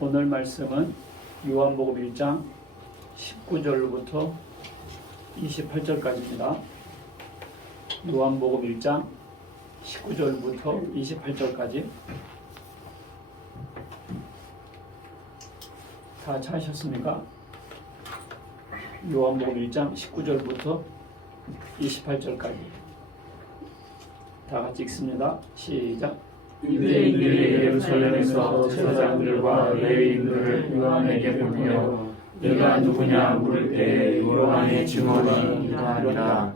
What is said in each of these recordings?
오늘 말씀은 요한복음 1장 19절부터 28절까지입니다. 요한복음 1장 19절부터 28절까지 다 찾으셨습니까? 요한복음 1장 19절부터 28절까지 다 같이 읽습니다. 시작. 유대인들이 예루살렘에서 제사장들과 레위인들을 요한에게 보내어 네가 누구냐 물을 때에 요한의 증언이 이가 아니라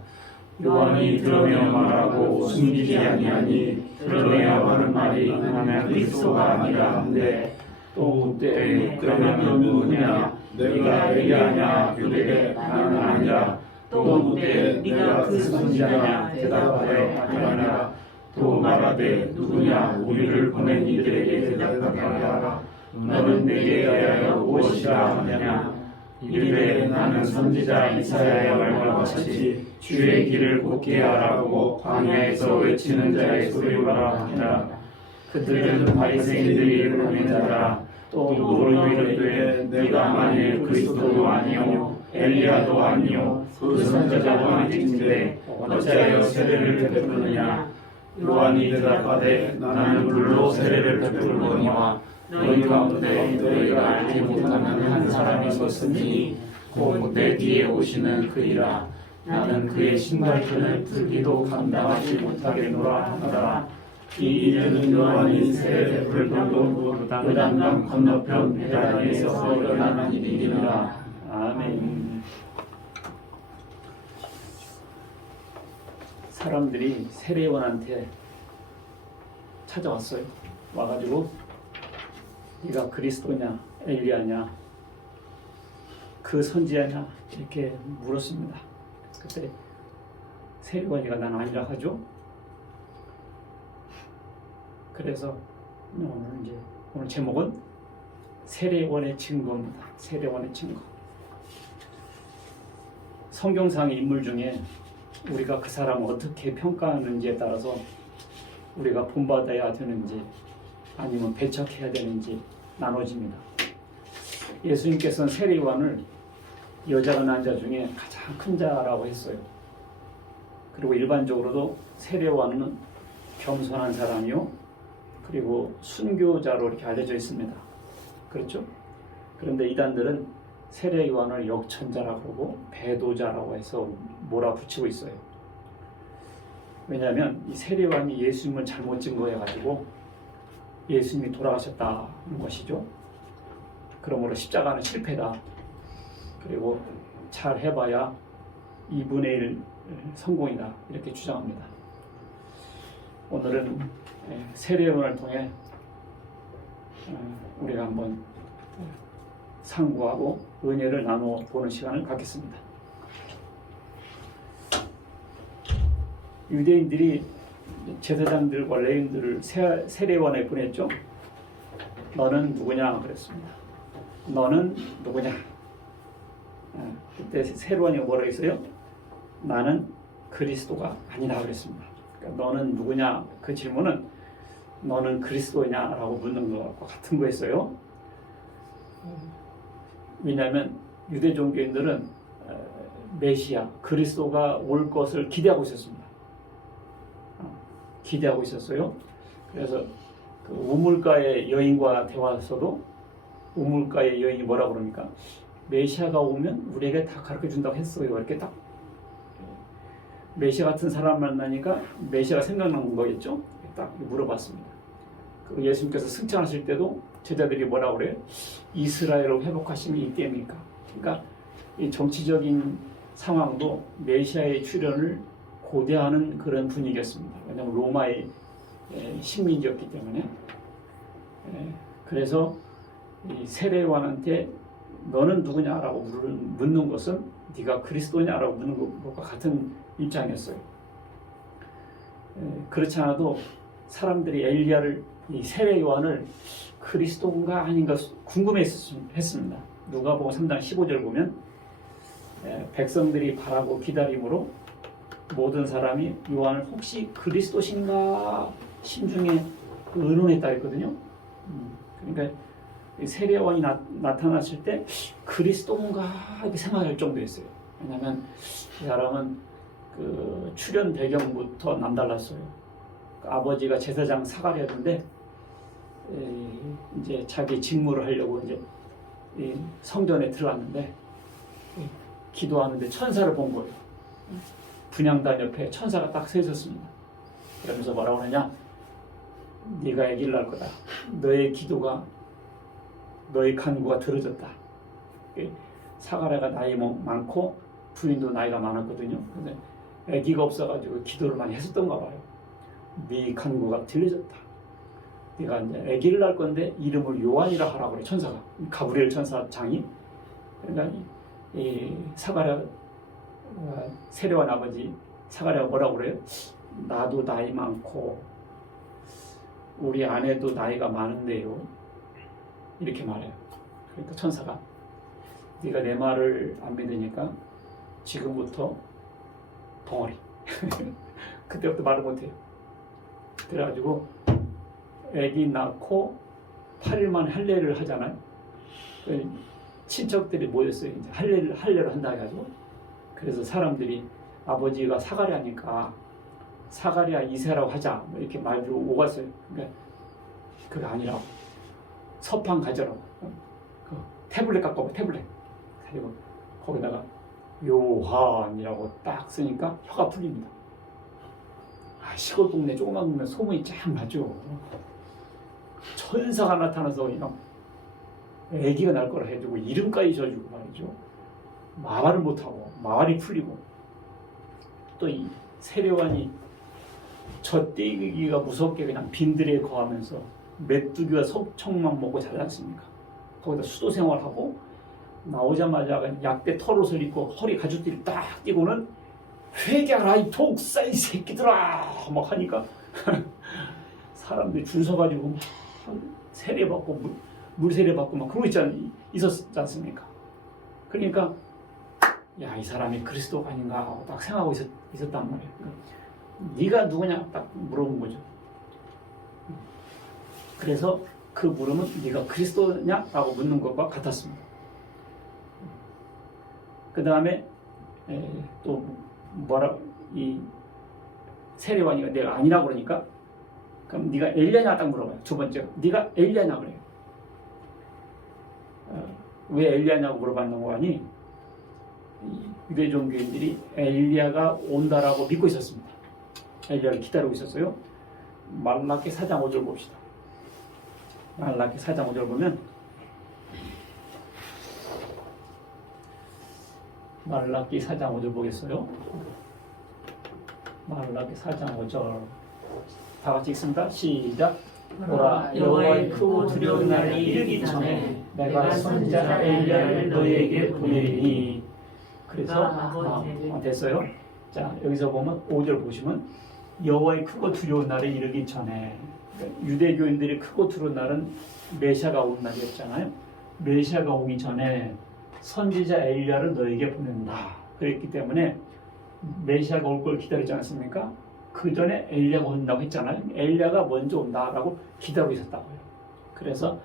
요한이 들으며 말하고 숨기지 아니하니 들으며 하는 말이 나는 그리스도가 아니라 한데 또 묻되 그러면 누구냐 네가 엘리야냐 그들에 나는 아니라 또 묻되 네가 그 선지자냐 대답하되 아니라 또 말하되 누구냐 우리를 보낸 이들에게 대답하게 하라 너는 내게 대하여 무엇이라 하느냐 이르되 나는 선지자 이사야의 말과 같이 주의 길을 곱게 하라고 광야에서 외치는 자의 소리라 하니라 그들은 바리새인들이 보낸 자라 또 너로 이르되 네가 만일 그리스도도 아니요 엘리야도 아니요 그 선지자도 아닌데 어찌하여 세례를 베푸느냐 요한이 대답하되 나는 물로 세례를 베풀거니와 너희 가운데 너희가 알지 못하는 한 사람이 섰으니 곧 내 뒤에 오시는 그이라 나는 그의 신발끈을 풀기도 감당하지 못하겠노라 하더라. 이 일은 요한이 세례 베풀던 요단강 건너편 베다니에서 일어난 일이니라. 아멘. 사람들이 세례요한한테 찾아왔어요. 와가지고 네가 그리스도냐 엘리야냐 그 선지자냐 이렇게 물었습니다. 그때 세례요한이가 난 아니라 하죠. 그래서 오늘 제목은 세례요한의 증거입니다. 세례요한의 증거. 성경상의 인물 중에 우리가 그 사람을 어떻게 평가하는지에 따라서 우리가 본받아야 되는지 아니면 배척해야 되는지 나눠집니다. 예수님께서는 세례요한을 여자가 낳은 자 중에 가장 큰 자라고 했어요. 그리고 일반적으로도 세례요한은 겸손한 사람이요 그리고 순교자로 이렇게 알려져 있습니다. 그렇죠? 그런데 이단들은 세례요한을 역천자라고 하고 배도자라고 해서 몰아붙이고 있어요. 왜냐하면 이 세례요한이 예수님을 잘못 증거해가지고 예수님이 돌아가셨다는 것이죠. 그러므로 십자가는 실패다. 그리고 잘 해봐야 2분의 1 성공이다. 이렇게 주장합니다. 오늘은 세례요한을 통해 우리가 한번 상고하고 은혜를 나누어 보는 시간을 갖겠습니다. 유대인들이 제사장들과 레위인들을 세례요한에 보냈죠. 너는 누구냐 그랬습니다. 너는 누구냐. 그때 세례요한이 뭐라고 했어요? 나는 그리스도가 아니라 그랬습니다. 그러니까 너는 누구냐 그 질문은 너는 그리스도냐라고 묻는 것과 같은 거였어요. 왜냐하면 유대 종교인들은 메시아 그리스도가 올 것을 기대하고 있었습니다. 기대하고 있었어요. 그래서 그 우물가의 여인과 대화에서도 우물가의 여인이 뭐라고 그러니까 메시아가 오면 우리에게 다 가르쳐 준다고 했어요. 이렇게 딱 메시아 같은 사람 만나니까 메시아가 생각나는 거겠죠. 딱 물어봤습니다. 그 예수님께서 승천하실 때도 제자들이 뭐라고 그래요? 이스라엘을 회복하심이 이때입니까? 그러니까 이 정치적인 상황도 메시아의 출현을 고대하는 그런 분위기였습니다. 왜냐하면 로마의 식민지였기 때문에. 그래서 이 세례요한한테 너는 누구냐라고 묻는 것은 네가 그리스도냐라고 묻는 것과 같은 입장이었어요. 그렇지 않아도 사람들이 엘리야를 이 세례요한을 그리스도인가 아닌가 궁금해했습니다. 누가복음 3장 15절 보면 백성들이 바라고 기다림으로 모든 사람이 요한을 혹시 그리스도신가 심중에 의논했다 했거든요. 그러니까 세례요한이 나타났을 때 그리스도인가 이렇게 생각할 정도였어요. 왜냐하면 이 사람은 그 출현 배경부터 남달랐어요. 아버지가 제사장 사가랴였는데 이제 자기 직무를 하려고 이제 성전에 들어갔는데 기도하는데 천사를 본 거예요. 분향단 옆에 천사가 딱 서 있었습니다. 그러면서 뭐라고 하느냐? 네가 아기를 낳을 거다. 너의 기도가, 너의 간구가 들어졌다. 사가랴가 나이 많고 부인도 나이가 많았거든요. 근데 아기가 없어가지고 기도를 많이 했었던가 봐요. 네 간구가 들려졌다. 네가 이제 아기를 낳을 건데 이름을 요한이라 하라고 그래. 천사가, 가브리엘 천사장이. 그러니까 이 사가랴 세례요한 아버지 사가랴가 뭐라고 그래요? 나도 나이 많고 우리 아내도 나이가 많은데요. 이렇게 말해요. 그러니까 천사가 네가 내 말을 안 믿으니까 지금부터 덩어리. 그때부터 말을 못해요. 그래가지고 아기 낳고 8일 만에 할례를 하잖아요. 친척들이 모였어요. 이제 할례를 한다 해가지고. 그래서 사람들이 아버지가 사가랴니까 사가랴 2세라고 하자. 뭐 이렇게 말로 오갔어요. 그러니까 그게 아니라고. 서판 가져라고. 그 태블릿 갖고 와, 태블릿. 그리고 거기다가 요한이라고 딱 쓰니까 혀가 풀립니다. 시골 동네 조그만 동네 소문이 쫙 나죠. 천사가 나타나서 그냥 아기가 날 거라 해주고 이름까지 줘주고 말이죠. 말을 못하고 말이 풀리고 또 이 세례요한이 젖띠기가 무섭게 그냥 빈들에 거하면서 메뚜기와 석청만 먹고 자지 않습니까? 거기다 수도 생활하고 나오자마자 약대 털옷을 입고 허리 가죽띠를 딱 띄고는 회개하라 이 독사 이 새끼들아 막 하니까 사람들이 줄 서가지고 막 세례 받고 물 세례 받고 막 그러고 있었지 않습니까? 그러니까 야, 이 사람이 그리스도가 아닌가 하고 딱 생각하고 있었단 말이에요. 그러니까 네가 누구냐 딱 물어본 거죠. 그래서 그 물음은 네가 그리스도냐? 라고 묻는 것과 같았습니다. 그 다음에 또 뭐라 이 세례요한이가 내가 아니라고 그러니까 그럼 네가 엘리야냐 딱 물어봐요. 두 번째로 네가 엘리야냐 그래요. 왜 엘리야냐고 물어봤는 거 아니? 유대 종교인들이 엘리야가 온다라고 믿고 있었습니다. 엘리야를 기다리고 있었어요. 말라기 4장 5절 봅시다. 말라기 4장 5절 보면 말라기 4장 5절 보겠어요. 말라기 4장 5절 다 같이 읽습니다. 시작. 보라, 여호와의 크고 두려운 날이 이르기 전에 내가 선지자 엘리야를 너희에게 보내리니. 그래서 됐어요. 자, 여기서 보면 5절 보시면 여호와의 크고 두려운 날이 이르기 전에, 그러니까 유대교인들이 크고 두려운 날은 메시아가 오는 날이었잖아요. 메시아가 오기 전에 선지자 엘리야를 너에게 보낸다. 그랬기 때문에 메시아가 올 걸 기다리지 않았습니까? 그 전에 엘리야가 온다고 했잖아요. 엘리야가 먼저 온다라고 기다리고 있었다고요. 그래서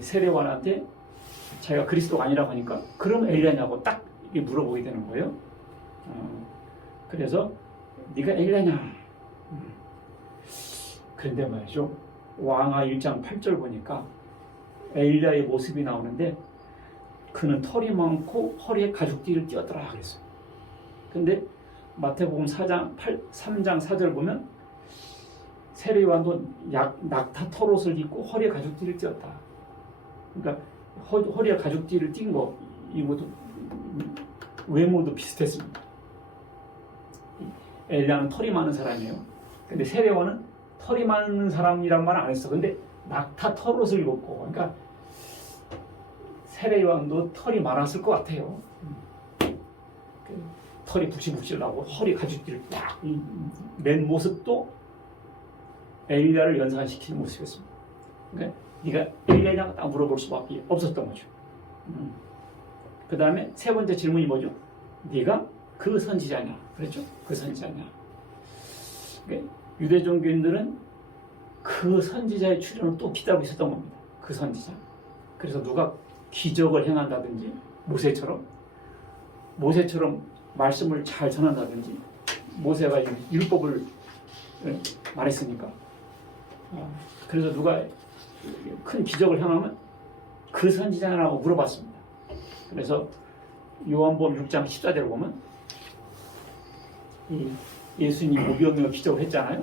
세례요한한테 자기가 그리스도가 아니라고 하니까 그럼 엘리야냐고 딱 물어보게 되는 거예요. 그래서 네가 엘리야냐? 그런데 말이죠. 왕하 1장 8절 보니까 엘리야의 모습이 나오는데 그는 털이 많고 허리에 가죽띠를 띄었더라 그랬어요. 근데 마태복음 3장 4절 보면 세례요한도 낙타 털옷을 입고 허리에 가죽띠를 띄었다. 그러니까 허리에 가죽띠를 띈 거 이것도 외모도 비슷했습니다. 엘리야는 털이 많은 사람이에요. 근데 세례요한은 털이 많은 사람이란 말 안 했어. 근데 낙타 털옷을 입었고, 그러니까 세례요한도 털이 많았을 것 같아요. 털이 북실북실 나고 허리 가죽띠를 딱 맨 모습도 엘리야를 연상시키는 모습이었습니다. 그러니까 네가 엘리야냐고 딱 물어볼 수밖에 없었던 거죠. 그 다음에 세 번째 질문이 뭐죠? 네가 그 선지자냐? 그랬죠? 그 선지자냐? 그러니까 유대 종교인들은 그 선지자의 출현을 또 기다리고 있었던 겁니다. 그 선지자. 그래서 누가 기적을 행한다든지 모세처럼 말씀을 잘 전한다든지 모세가 율법을 말했으니까 그래서 누가 큰 기적을 행하면 그 선지자라고 물어봤습니다. 그래서 요한복음 6장 14절을 보면 예수님 오병이어 기적을 했잖아요.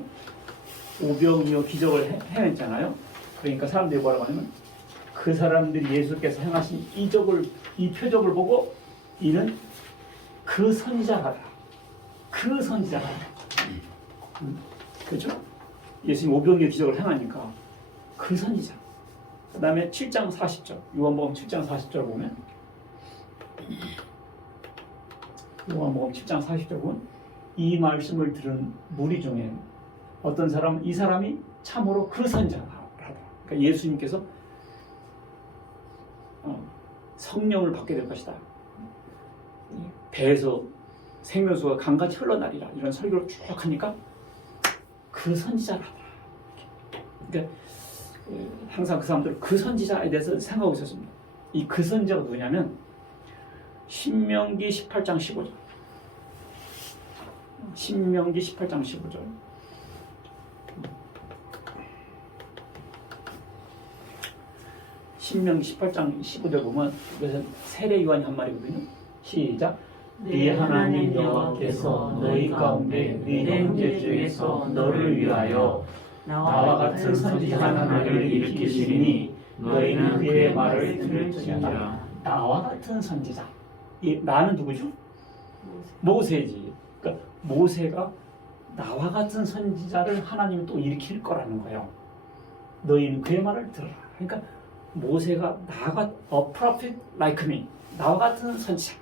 오병이어 기적을 해냈잖아요. 그러니까 사람들이 뭐라고 하냐면 그 사람들이 예수께서 행하신 이 표적을 보고 이는 그 선지자가 그 선지자가 그렇죠? 예수님 오병이어 기적을 행하니까 그 선지자. 그 다음에 7장 40절 요한복음 7장 40절 보면 요한복음 7장 40절 보면 이 말씀을 들은 무리 중에 어떤 사람은 이 사람이 참으로 그 선지자다. 그러니까 예수님께서 성령을 받게 될 것이다. 배에서 생명수가 강같이 흘러나리라. 이런 설교를 쭉 하니까 그 선지자라. 그러니까 항상 그 사람들은 그 선지자에 대해서 생각하고 있었습니다. 이 그 선지자가 누구냐면 신명기 18장 15절. 신명기 18장 15절. 신명기 18장 15절 보면 이것은 세례 요한이 한 말이거든요. 시작. 네 하나님 여호와께서 너희 가운데 네 형제 중에서 너를 위하여 나와 같은 선지자 하나를 일으키시니 너희는 그의 말을 들을지니라. 나와 같은 선지자. 이 나는 누구죠? 모세지. 그러니까 모세가 나와 같은 선지자를 하나님이 또 일으킬 거라는 거예요. 너희는 그의 말을 들어라. 그러니까 모세가 나와 a prophet like me. 나와 같은 선지자.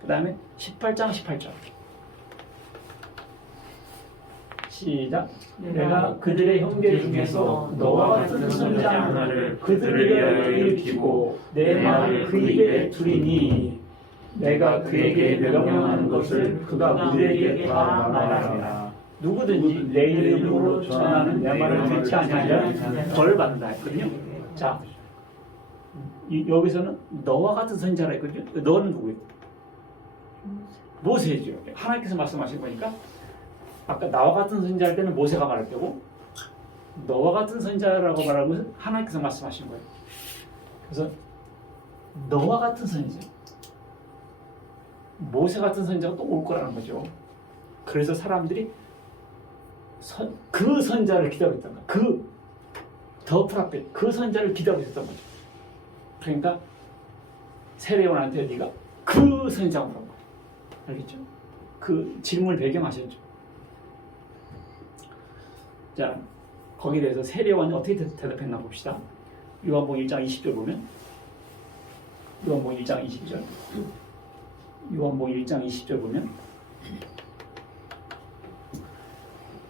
그 다음에 18장 18절 시작. 내가 그들의 형제 중에서 너와 같은 선지자 하나를 그들을 위하여 일으키고 내 말을 그 입에 두리니 내가 그에게 명령하는 것을 그가 그들에게 다 말하리라. 누구든지 내 이름으로 전하는 내 말을 듣지 아니하면 벌 받는다 했거든요. 자, 여기서는 너와 같은 선지자라 했거든요. 너는 누구예요? 모세죠. 하나님께서 말씀하신 거니까 아까 나와 같은 선지자 할 때는 모세가 말할 때고 너와 같은 선지자라고 말하는 것은 하나님께서 말씀하신 거예요. 그래서 너와 같은 선지자, 모세 같은 선지자가 또 올 거라는 거죠. 그래서 사람들이 그 선지자를 기다렸던 거예요. 더 프라핏, 그 선지자를 기다리고 있었던 거죠. 그러니까 세례요한한테 네가 그 선지자라고 물어본 거예요. 알겠죠? 그 질문을 배경하셨죠. 자, 거기에 대해서 세례요한이 어떻게 대답했나 봅시다. 요한복음 1장 20절 보면 요한복음 1장 20절 요한복음 1장 20절 보면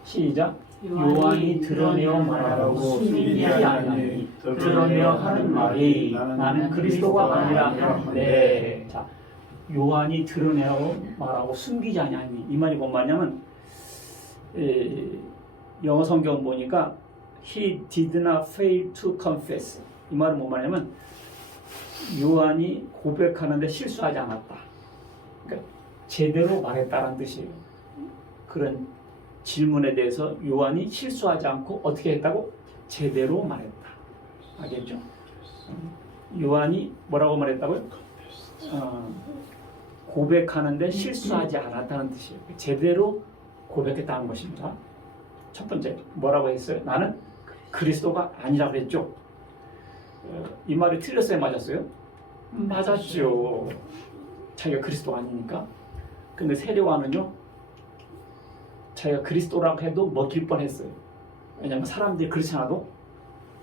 시작. 요한이 드러내어 말하라고 숨기지 아니하니 드러내어 하는 말이 나는 그리스도가 아니라. 네. 자, 요한이 드러내어 말하고 숨기지 아니하니 이 말이 뭔 말이냐면 영어 성경 보니까 He did not fail to confess. 이 말은 뭔 말이냐면 요한이 고백하는데 실수하지 않았다. 그러니까 제대로 말했다라는 뜻이에요. 그런 질문에 대해서 요한이 실수하지 않고 어떻게 했다고? 제대로 말했다. 알겠죠? 요한이 뭐라고 말했다고요? 고백하는데 실수하지 않았다는 뜻이에요. 제대로 고백했다는 것입니다. 첫 번째, 뭐라고 했어요? 나는 그리스도가 아니라고 했죠. 이 말이 틀렸어요? 맞았어요? 맞았죠. 자기가 그리스도가 아니니까. 근데 세례요한은요, 자기가 그리스도라고 해도 먹힐 뻔했어요. 왜냐하면 사람들이 그렇지 않아도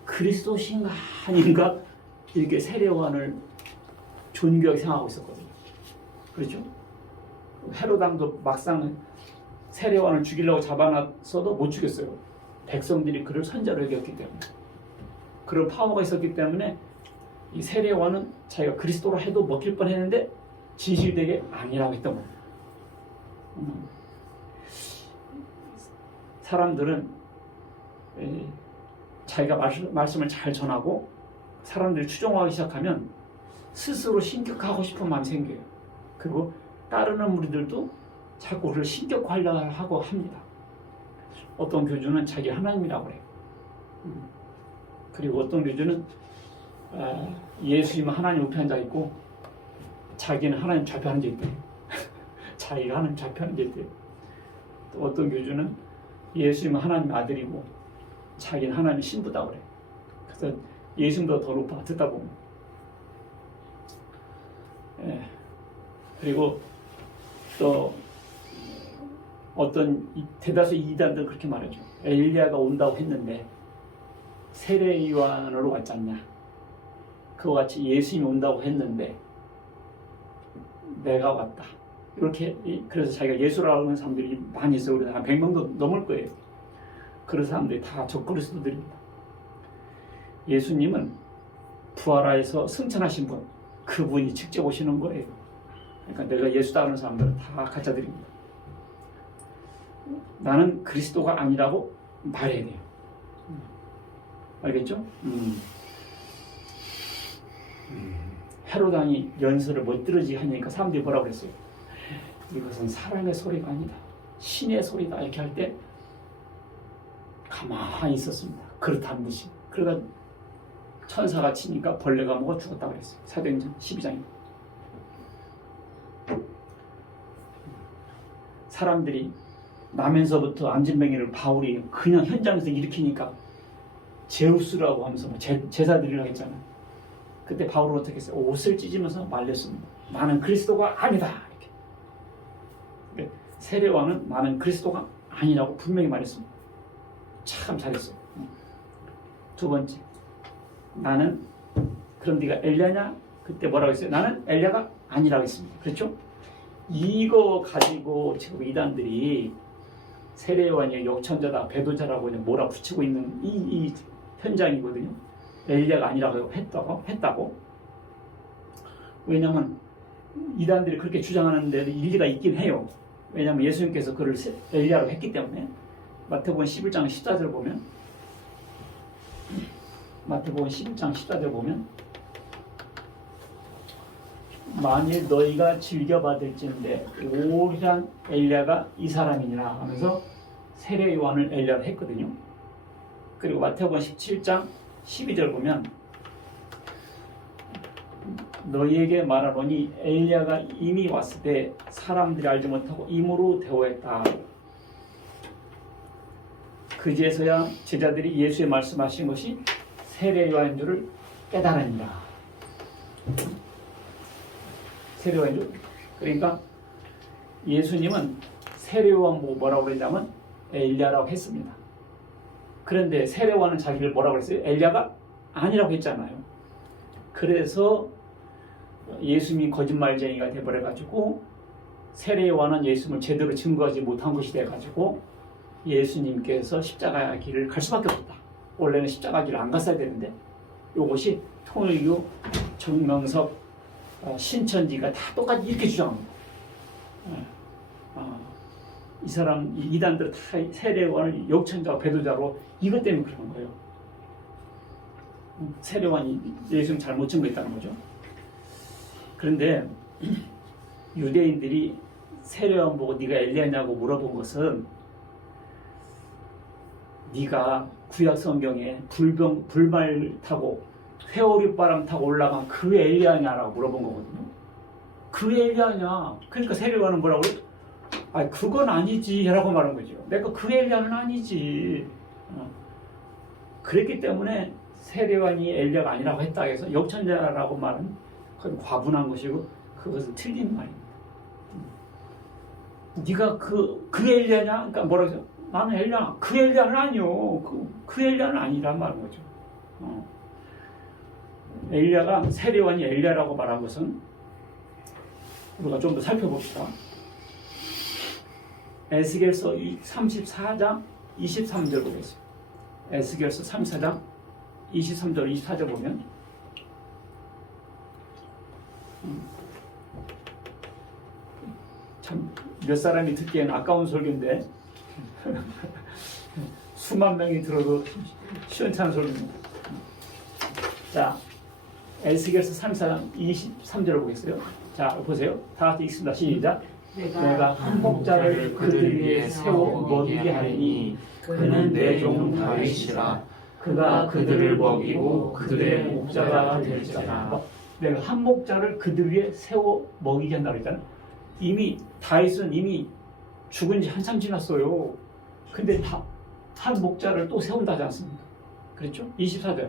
그리스도신가 아닌가 이렇게 세례요한을 존귀하게 생각하고 있었거든요. 그렇죠? 헤로당도 막상 세례요한을 죽이려고 잡아놨어도 못 죽였어요. 백성들이 그를 선자로 여겼기 때문에. 그런 파워가 있었기 때문에 이 세례요한은 자기가 그리스도라 해도 먹힐 뻔했는데 진실되게 아니라고 했던 거예요. 사람들은 자기가 말씀을 잘 전하고 사람들이 추종하기 시작하면 스스로 신격화하고 싶은 마음이 생겨요. 그리고 따르는 무리들도 자꾸 그를 신격화하려고 합니다. 어떤 교주는 자기 하나님이라고 그래요. 그리고 어떤 교주는 예수님은 하나님 우편에 앉아 있고 자기는 하나님 좌표에 앉아 있대요. 자기가 하나님 좌표에 앉아 있대요. 또 어떤 교주는 예수님은 하나님 아들이고 자기는 하나님 신부다 그래. 그래서 예수님보다 더 높아 듣다 보면. 그리고 또 어떤 대다수 이단들 그렇게 말하죠. 엘리야가 온다고 했는데 세례 요한으로 왔지 않냐. 그와 같이 예수님이 온다고 했는데 내가 왔다. 이렇게 그래서 자기가 예수라고 하는 사람들이 많이 있어요. 그래서 한 100명도 넘을 거예요. 그런 사람들이 다 적그리스도들입니다. 예수님은 부활하여서 승천하신 분, 그분이 직접 오시는 거예요. 그러니까 내가 예수다 하는 사람들은 다 가짜들입니다. 나는 그리스도가 아니라고 말해야 돼요. 알겠죠? 헤로당이 연설을 멋들어지게 하니까 사람들이 뭐라고 그랬어요? 이것은 사람의 소리가 아니다. 신의 소리다. 이렇게 할 때 가만히 있었습니다. 그렇다는 듯이. 그러다 천사가 치니까 벌레가 먹어 죽었다고 그랬어요. 사도행전 12장에. 사람들이 나면서부터 안진뱅이를 바울이 그냥 현장에서 일으키니까 제우스라고 하면서 제사 드리려고 했잖아. 그때 바울은 어떻게 했어요? 옷을 찢으면서 말렸습니다. 나는 그리스도가 아니다. 이렇게. 세례왕은 나는 그리스도가 아니라고 분명히 말했습니다. 참 잘했어요. 두 번째, 나는 그럼 네가 엘리야냐? 그때 뭐라고 했어요? 나는 엘리야가 아니라고 했습니다. 그렇죠? 이거 가지고 지금 이단들이 세례요한이 역천자다, 배도자라고 그냥 몰아붙이고 있는 이 현장이거든요. 엘리야가 아니라고 했다고. 왜냐하면 이단들이 그렇게 주장하는 데도 일리가 있긴 해요. 왜냐하면 예수님께서 그를 엘리야로 했기 때문에. 마태복음 11장 14절 보면 만일 너희가 즐겨받을진대 오리란 엘리야가 이 사람이니라 하면서 세례 요한을 엘리야로 했거든요. 그리고 마태복음 17장 12절 보면 너희에게 말하노니 엘리야가 이미 왔을 때 사람들이 알지 못하고 임으로 대오했다. 그제서야 제자들이 예수의 말씀하신 것이 세례 요한인 줄을 깨달으니라. 세례 요한인 줄. 그러니까 예수님은 세례 요한 보고 뭐라고 그랬냐면 엘리야라고 했습니다. 그런데 세례 요한은 자기를 뭐라고 했어요? 엘리야가 아니라고 했잖아요. 그래서 예수님이 거짓말쟁이가 돼버려가지고 세례 요한은 예수님을 제대로 증거하지 못한 것이 돼가지고 예수님께서 십자가 길을 갈 수밖에 없다. 원래는 십자가 길을 안 갔어야 되는데 이것이 통일교, 정명석, 신천지가 다 똑같이 이렇게 주장합니다. 이 사람, 이단들은 다 세례요한을 역천자와 배도자로 이것 때문에 그러는 거예요. 세례요한이 예수님 잘못 증거했다는 거죠. 그런데 유대인들이 세례요한 보고 네가 엘리야냐고 물어본 것은 네가 구약 성경에 불말 타고 회오리바람 타고 올라간 그 엘리야냐라고 물어본 거거든요. 그 엘리야냐? 그러니까 세례요한은 뭐라고 그래? 아, 그건 아니지 라고 말한 거죠. 내가 그 엘리야는 아니지. 그랬기 때문에 세례요한이 엘리야가 아니라고 했다 해서 역천자라고 말은 그건 과분한 것이고 그것은 틀린 말입니다. 네가 그 엘리야냐? 그러니까 뭐라고 해서 나는 엘리야. 그 엘리야는 아니요. 그 엘리야는 아니란 말인 거죠. 엘리야가 세례요한이 엘리야라고 말한 것은 우리가 좀 더 살펴봅시다. 에스겔서 34장 23절 보겠습니다. 에스겔서 34장 23절 24절 보면 참 몇 사람이 듣기에는 아까운 설교인데 수만 명이 들어도 시원찮은 설교입니다. 자, 에스겔서 34장 23절을 보겠어요. 자, 보세요. 다 같이 읽습니다. 시작. 내가 한목자를 그들 위에 세워 먹이게 하리니 그는 내 종 다윗이라. 그가 그들을 먹이고 그들의 목자가 될지라. 내가 한목자를 그들 위에 세워 먹이게 한다고 했잖아요. 이미 다윗은 이미 죽은 지 한참 지났어요. 근데 한 목자를 또 세운다 하지 않습니까? 그렇죠? 24절.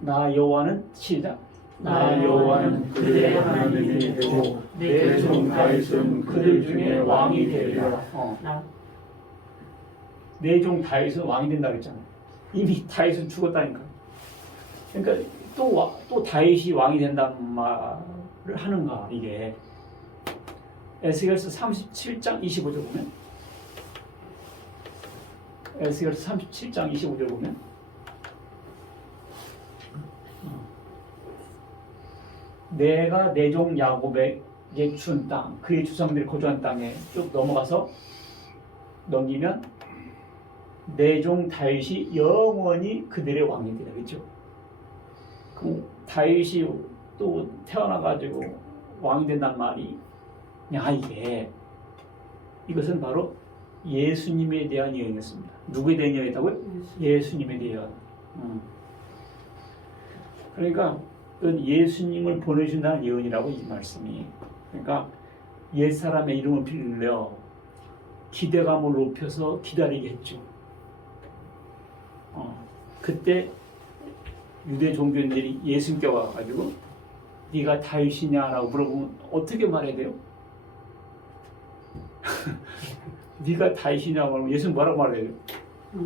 나 여호와는 시작. 나 여호와는 그들의 하나님이 되고 내 종 다윗은 그들 중에 왕이 되리라. 내 종 다윗은 왕이 된다 그랬잖아요. 이미 다윗은 죽었다니까. 그러니까 또 다윗이 왕이 된다는 말을 하는가 이게. 에스겔서 37장 25절 보면 에스겔서 37장 25절 보면 내가 내 종 야곱에게 준 땅, 그의 조상들이 거주한 땅에 쭉 넘어가서 넘기면 내 종 다윗이 영원히 그들의 왕이 되라 그랬죠. 그 다윗이 또 태어나가지고 왕이 된다는 말이 이것은 바로 예수님에 대한 예언이었습니다. 누구에 대한 예언이었다고요? 예수님에 대한. 그러니까 이건 예수님을 보내준다는 예언이라고 이 말씀이. 그러니까 옛사람의 이름을 빌려 기대감을 높여서 기다리게 했죠. 그때 유대 종교인들이 예수님께 와가지고 네가 다윗이냐라고 물어보면 어떻게 말해야 돼요? 네가 다윗이냐고 하면 예수님 뭐라고 말해야 돼요?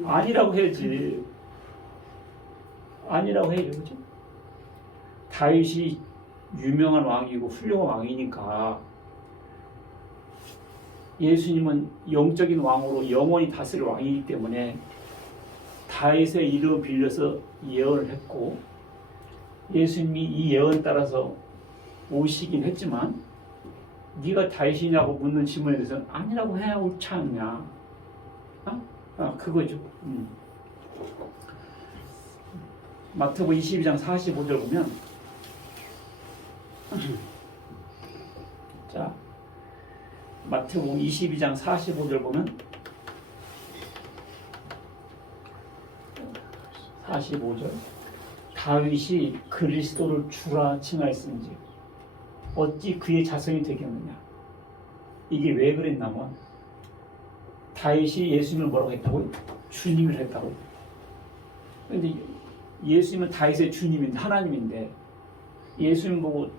아니라고 해야지. 아니라고 해야죠. 그렇죠? 다윗이 유명한 왕이고 훌륭한 왕이니까 예수님은 영적인 왕으로 영원히 다스릴 왕이기 때문에 다윗의 이름을 빌려서 예언을 했고 예수님이 이 예언 따라서 오시긴 했지만 네가 다윗이냐고 묻는 질문에 대해서는 아니라고 해야 옳지 않냐. 그거죠. 마태복음 22장 45절 보면 자, 마태복음 22장 45절 보면 45절 다윗이 그리스도를 주라 칭하였은지 어찌 그의 자손이 되겠느냐. 이게 왜 그랬냐면 다윗이 예수님을 뭐라고 했다고요? 주님을 했다고요. 그런데 예수님은 다윗의 주님인데 하나님인데 예수님 보고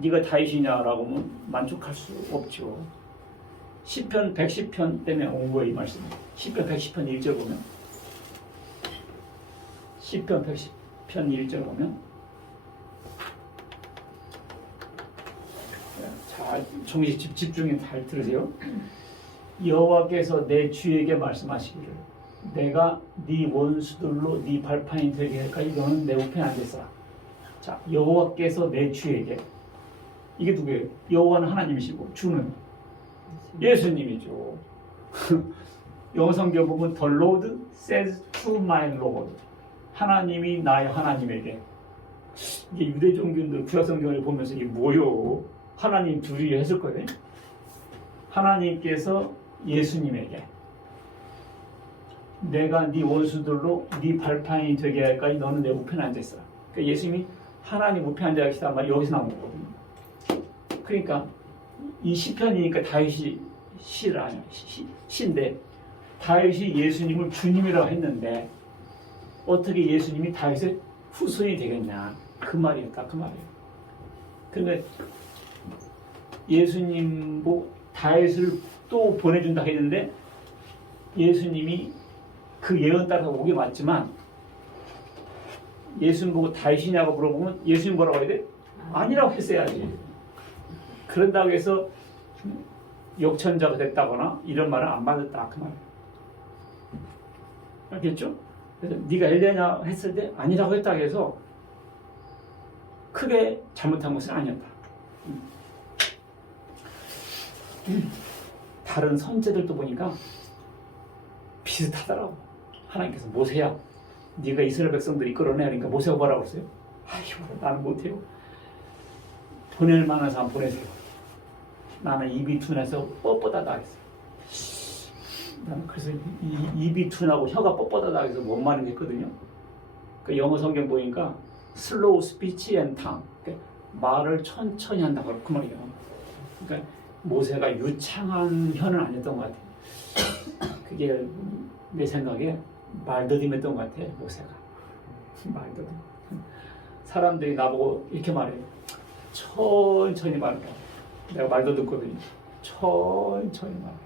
네가 다윗이냐라고 하면 만족할 수 없죠. 시편 110편 때문에 온 거예요, 이 말씀이. 시편 110편 1절 보면 시편 110편 1절 보면 자, 종이 집중해 잘 들으세요. 여호와께서 내 주에게 말씀하시기를 내가 네 원수들로 네 발판이 되게 할까지 너는 내 우편에 앉았으라. 자, 여호와께서 내 주에게 이게 누구예요? 여호와는 하나님이시고 주는 예수님이죠. 영어 성경 보면 The Lord says to my Lord. 하나님이 나의 하나님에게. 이게 유대 종교인들 구약 성경을 보면서 이게 뭐요? 하나님 둘이 했을 거예요. 하나님께서 예수님에게 내가 네 원수들로 네 발판이 되게 할까지 너는 내 우편에 앉아있어라. 그러니까 예수님이 하나님 우편에 앉아 계시단 말이 여기서 나온 거거든요. 그러니까 이 시편이니까 다윗이 시인데 다윗이 예수님을 주님이라고 했는데 어떻게 예수님이 다윗의 후손이 되겠냐 그 말이었다 그 말이에요. 그런데 예수님 보고 다윗을 또 보내준다 했는데 예수님이 그 예언 따라서 오게 맞지만 예수님 보고 다윗이냐고 물어보면 예수님 뭐라고 해야 돼? 아니라고 했어야지. 그런다고 해서 역천자가 됐다거나 이런 말은 안 받았다 그 말이에요. 알겠죠? 그래서 네가 엘리야냐 했을 때 아니라고 했다고 해서 크게 잘못한 것은 아니었다. 다른 선제들도 보니까 비슷하더라고. 하나님께서 모세야 네가 이스라엘 백성들 이끌어내. 그러니까 모세가 뭐라고 했어요? 아이고 나는 못해요. 보낼 만한 사람 보내세요. 나는 입이 둔해서 뻣뻣하다 했어요. 나는 그래서 입이 둔하고 혀가 뻣뻣하다 해서 뭔 말인지 했거든요. 그 영어 성경 보니까 슬로우 스피치 앤 탕, 말을 천천히 한다고 그 말이에요. 그러니까 모세가 유창한 혀는 아니었던 것 같아요. 그게 내 생각에 말더듬했던 것 같아. 모세가 말더듬. 사람들이 나보고 이렇게 말해요. 천천히 말해라. 내가 말도 듣거든요. 천천히 말해라.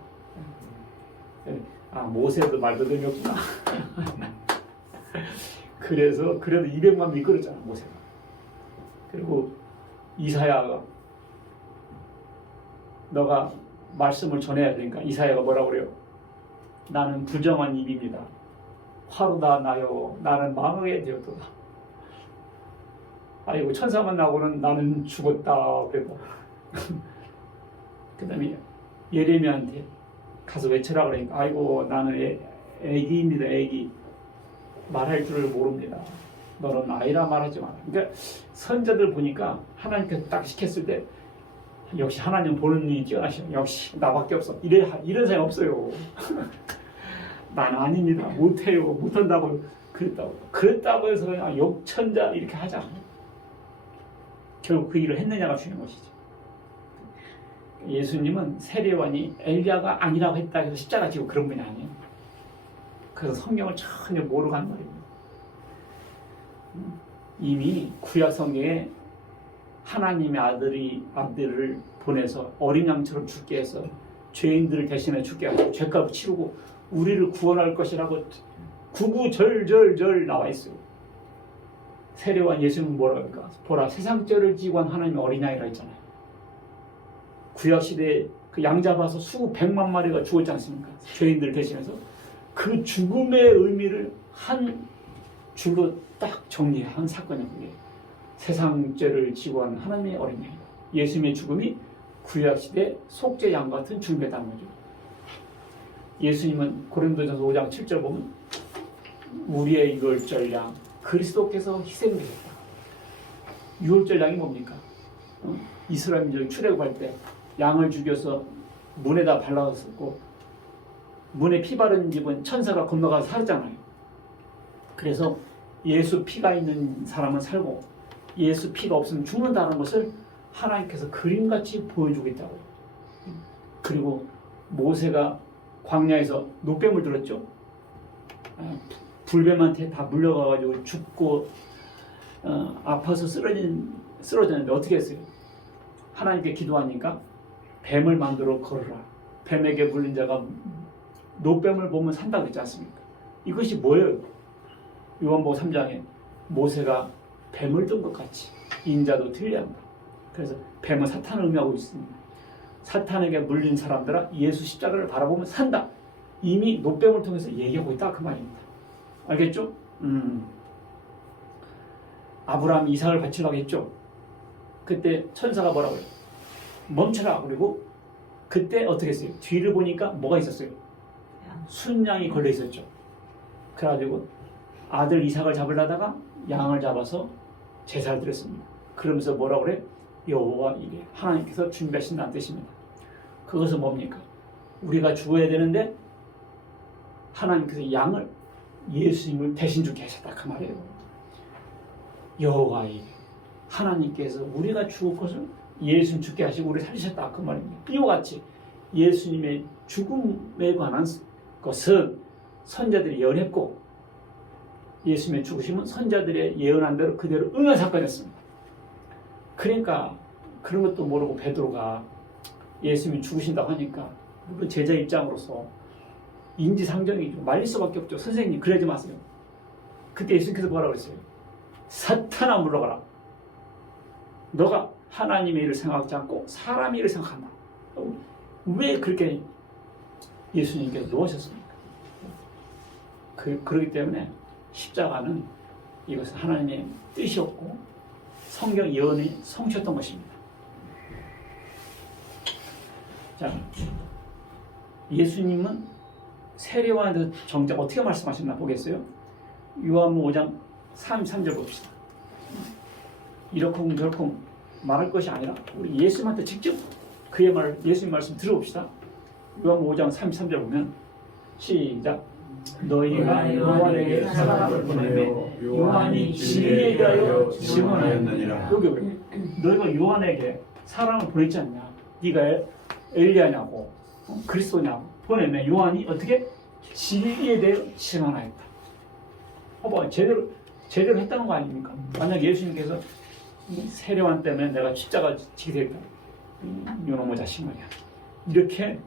아, 모세도 말도 듣었구나. 그래서 그래도 200만 이끌었잖아, 모세가. 그리고 이사야가 너가 말씀을 전해야 되니까 이사야가 뭐라고 그래요? 나는 부정한 입입니다. 화로다 나여 나는 망하게 되었도다. 아이고 천사만 나고는 나는 죽었다 그랬다. 그 다음에 예레미야한테 가서 외쳐라 그러니까 아이고 나는 애기입니다. 애기. 말할 줄을 모릅니다. 너는 아이라 말하지 마라. 그러니까 선자들 보니까 하나님께서 딱 시켰을 때 역시 하나님 보는 눈이 뛰어나셔. 역시 나밖에 없어. 이런 사람이 없어요. 난 아닙니다. 못해요. 못한다고 그랬다고 해서 그냥 욕천자 이렇게 하자. 결국 그 일을 했느냐가 중요한 것이죠. 예수님은 세례관이 엘리야가 아니라고 했다 해서 십자가 지고 그런 분이 아니에요. 그래서 성경을 전혀 모르고 한 말입니다. 이미 구약 성경에 하나님의 아들을 보내서 어린 양처럼 죽게 해서 죄인들을 대신해 죽게 하고 죄값을 치르고 우리를 구원할 것이라고 구구절절절 나와 있어요. 세례관 예수님은 뭐라고 할까? 보라 세상 죄를 지고 한 하나님의 어린아이라 했잖아요. 구약시대에 그 양 잡아서 수백만 마리가 죽었지 않습니까? 죄인들을 대신해서 그 죽음의 의미를 한 줄로 딱 정리한 사건이 그게 세상 죄를 지고 한 하나님의 어린아이. 예수님의 죽음이 구약시대 속죄 양 같은 죽음이라는 거죠. 예수님은 고린도전서 5장 7절 보면 우리의 유월절 양 그리스도께서 희생되셨다. 유월절 양이 뭡니까? 이스라엘 민족이 출애굽할 때 양을 죽여서 문에다 발라줬고 문에 피 바른 집은 천사가 건너가서 살았잖아요. 그래서 예수 피가 있는 사람은 살고 예수 피가 없으면 죽는다는 것을 하나님께서 그림같이 보여주고 있다고요. 그리고 모세가 광야에서 노뱀을 들었죠. 불뱀한테 다 물려가가지고 죽고 아파서 쓰러졌는데 어떻게 했어요? 하나님께 기도하니까 뱀을 만들어 걸어라. 뱀에게 물린 자가 노뱀을 보면 산다고 했지 않습니까? 이것이 뭐예요? 요한복음 3장에 모세가 뱀을 든 것 같이 인자도 틀려한다. 그래서 뱀은 사탄을 의미하고 있습니다. 사탄에게 물린 사람들아 예수 십자가를 바라보면 산다. 이미 노뱀을 통해서 얘기하고 있다 그 말입니다. 알겠죠? 아브라함이 이삭을 바치라고 했죠. 그때 천사가 뭐라고 해요? 멈춰라. 그리고 그때 어떻게 했어요? 뒤를 보니까 뭐가 있었어요? 순양이 걸려 있었죠. 그래가지고 아들 이삭을 잡으려다가 양을 잡아서 제사를 드렸습니다. 그러면서 뭐라고 그래? 여호와 이레 하나님께서 준비하신다는 뜻입니다. 그것은 뭡니까? 우리가 죽어야 되는데 하나님께서 양을 예수님을 대신 죽게 하셨다 그 말이에요. 여호와 이레 하나님께서 우리가 죽을 것을 예수님 죽게 하시고 우리 살리셨다 그 말입니다. 이와 같이 예수님의 죽음에 관한 것은 선자들이 예언했고 예수님의 죽으심은 선자들의 예언한 대로 그대로 응한 사건이었습니다. 그러니까 그런 것도 모르고 베드로가 예수님이 죽으신다고 하니까 물론 제자 입장으로서 인지상정이죠. 말릴 수밖에 없죠. 선생님 그러지 마세요. 그때 예수님께서 뭐라고 했어요? 사탄아 물러가라. 너가 하나님의 일을 생각하지 않고 사람의 일을 생각한다. 왜 그렇게 예수님께서 놓으셨습니까? 그렇기 때문에 십자가는 이것은 하나님의 뜻이었고 성경 예언의 성취였던 것입니다. 자, 예수님은 세례요한에 대해서 정작 어떻게 말씀하셨나 보겠어요? 요한복음 5장 33절 봅시다. 이렇고 저렇고 말할 것이 아니라 우리 예수님한테 직접 그의 말, 예수님 말씀 들어봅시다. 요한 5장 33절 보면 시작. 너희가 요한에게 사람을 보내며 요한이 진리에 대하여 증언하였느니라. 여기 왜? 너희가 요한에게 사람을 보냈지 않냐? 네가 엘리야냐고 그리스도냐고 보내면 요한이 어떻게 진리에 대해 증언하였다. 봐봐, 제대로 했다는 거 아닙니까? 만약 예수님께서 세례관 때문에 내가 십자가 지게 되겠다. 요놈의 자식 말이야. 이렇게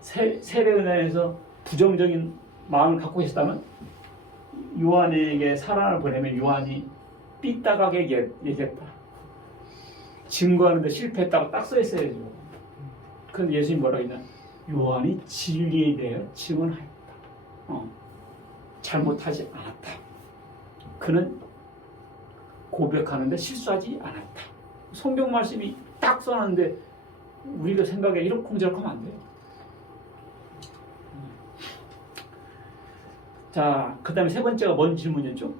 세례은혜에서 부정적인 마음을 갖고 계셨다면 요한에게 사람을 보내면 요한이 삐딱하게 얘기했다. 증거하는데 실패했다고 딱 써있어야죠. 그런데 예수님 뭐라고 했냐? 요한이 진리에 대해 증언하였다. 잘못하지 않았다. 그는 고백하는데 실수하지 않았다. 성경 말씀이 딱 써놨는데 우리가 생각에 이렇쿵저렇쿵 하면 안 돼요. 자, 그 다음에 세 번째가 뭔 질문이었죠?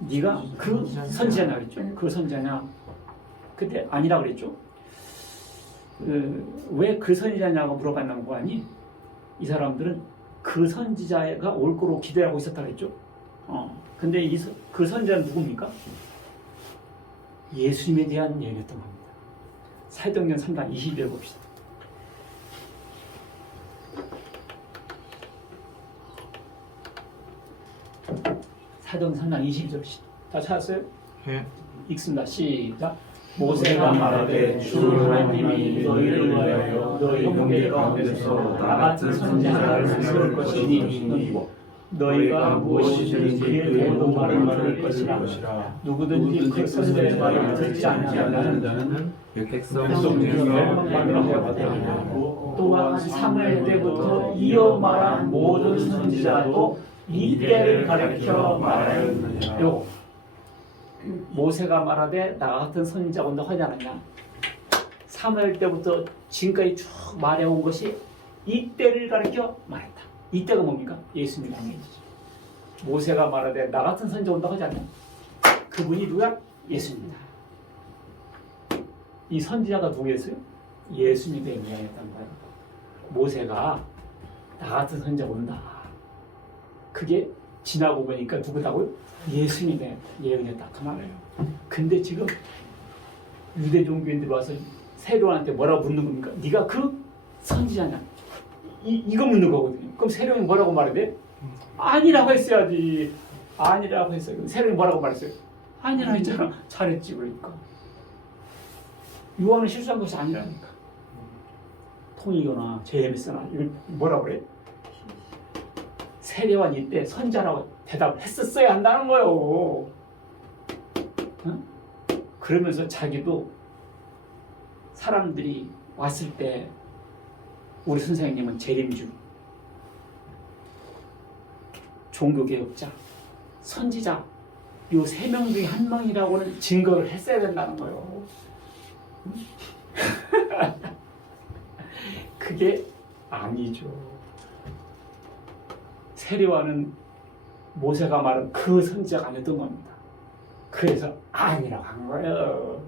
네가 그 선지자냐 그랬죠? 그 선지자냐? 그때 아니라 그랬죠? 왜 그 선지자냐고 물어봤는 거 아니? 이 사람들은 그 선지자가 올 거로 기대하고 있었다 그랬죠? 근데 그 선지자는 누굽니까? 예수님에 대한 얘기였던 겁니다. 사도행전 3장 20절 봅시다. 사도행전 3장 20절 다 찾았어요? 네. 읽습니다. 시작. 모세가 말하되 주 하나님이 너희를 위하여 너희 형제 가운데서 나 같은 선지자를 세울 것이니 너희가 무엇이든지 그의 모든 말을 들을 것이라. 누구든지 그 선지자의 말을 듣지 않는 자는 백성 중에 멸망받으리라 하되 또한 사무엘 때부터 이어 말한 모든 선지자도 이때를 가리켜 말하였느니라. 모세가 말하되 나 같은 선지자가 온다고 하지 않았냐? 사무엘 때부터 지금까지 쭉 말해온 것이 이때를 가리켜 말했다. 이때가 뭡니까? 예수님이 당연히죠. 모세가 말하되 나 같은 선지자 온다고 하지 않냐? 그분이 누가? 예수님이다. 이 선지자가 누구였어요? 예수님이 예언했단 거예요. 모세가 나 같은 선지자 온다. 그게 지나고 보니까 누구다고요? 예수님의 예언이었다. 그 말이에요. 근데 지금 유대 종교인들이 와서 세례요한한테 뭐라고 묻는 겁니까? 네가 그 선지자냐? 이거 묻는 거거든요. 그럼 세례요한이 뭐라고 말해야 돼? 아니라고 했어야지. 아니라고 했어요. 그럼 세례요한이 뭐라고 말했어요? 아니라고 했잖아. 잘했지 그러니까. 요한은 실수한 것이 아니라니까. 통이거나 제임스나 이걸 뭐라고 그래? 세례요한이 이때 선지자라고 대답했었어야 한다는 거예요. 응? 그러면서 자기도 사람들이 왔을 때 우리 선생님은 재림주, 종교개혁자, 선지자 이 세 명 중에 한 명이라고는 증거를 했어야 된다는 거예요. 그게 아니죠. 세례요한은 모세가 말한 그 선지자가 아니었던 겁니다. 그래서 아니라고 한 거예요.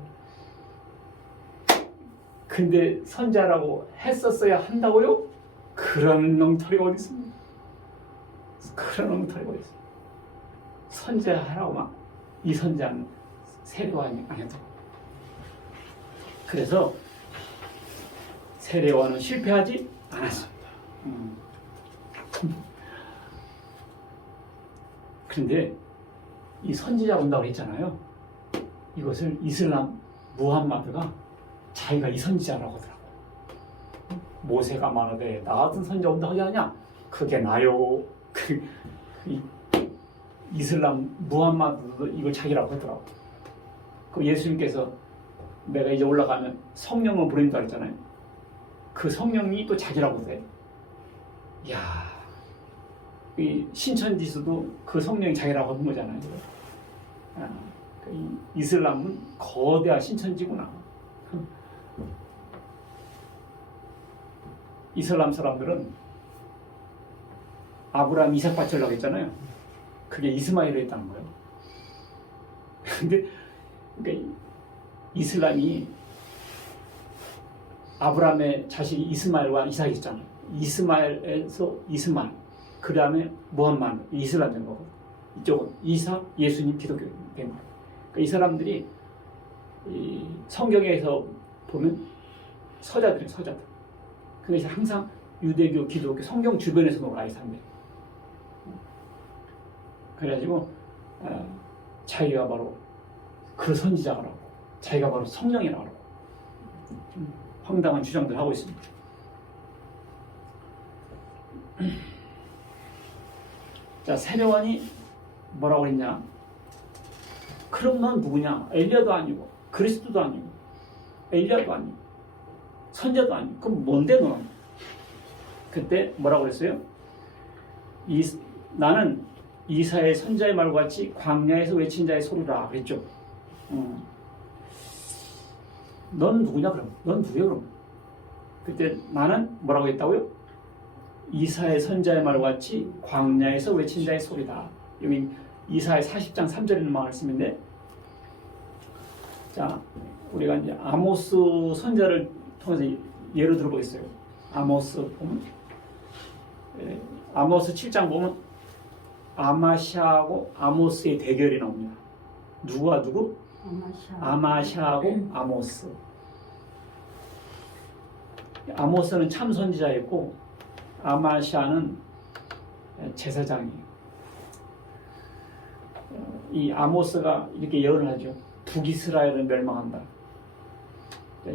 근데 선지자라고 했었어야 한다고요? 그런 엉터리가 어디 있습니까? 그런 엉터리가 어디 있습니까? 선지자 하라고 막 이 선지자는 세례요한이 아니었던 겁니다. 그래서 세례요한은 실패하지 않았습니다. 그런데 이 선지자 온다고 했잖아요. 이것을 이슬람 무함마드가 자기가 이 선지자라고 하더라고. 모세가 말하되 나 같은 선지자 온다고 하지 않냐? 그게 나요. 이슬람 무함마드도 이걸 자기라고 하더라고. 그 예수님께서 내가 이제 올라가면 성령을 보낸다 그랬잖아요. 그 성령이 또 자기라고 돼. 이야, 이 신천지수도 그 성령이 자기라고 하는 거잖아요. 이 이슬람은 거대한 신천지구나. 이슬람 사람들은 아브라함 이삭 바치려고 했잖아요. 그게 이스마엘이었다는 거예요. 근데 그러니까 이슬람이 아브라함의 자식이 이스마엘과 이삭이 있잖아요. 이스마엘에서 이스마엘, 그 다음에 무함마드, 이슬람 된 거고, 이쪽은 이삭, 예수님, 기독교 된 거예요. 그러니까 이 사람들이 이 성경에서 보면 서자들이에요, 서자들. 그래서 항상 유대교, 기독교, 성경 주변에서 놀아요, 사람들이. 그래가지고 자기가 바로 그 선지자라고, 자기가 바로 성령이라고 황당한 주장들 하고 있습니다. 자, 세례원이 뭐라고 했냐? 그럼 넌 누구냐? 엘리야도 아니고 그리스도도 아니고 엘리야도 아니고 선자도 아니고 그럼 뭔데 너는? 그때 뭐라고 그랬어요? 나는 이사의 선자의 말과 같이 광야에서 외친 자의 소리라 그랬죠. 넌 누구냐 그럼? 넌 누구야 그럼? 그때 나는 뭐라고 했다고요? 이사의 선자의 말과 같이 광야에서 외친 자의 소리다. 여기 이사의 40장 3절에 있는 말씀인데, 자, 우리가 이제 아모스 선자를 통해서 예를 들어보겠어요. 아모스 보면, 아모스 7장 보면 아마샤하고 아모스의 대결이 나옵니다. 누구와 누구? 아마샤하고 아모스. 아모스는 참 선지자였고 아마샤는 제사장이에요. 이 아모스가 이렇게 예언을 하죠. 북이스라엘은 멸망한다.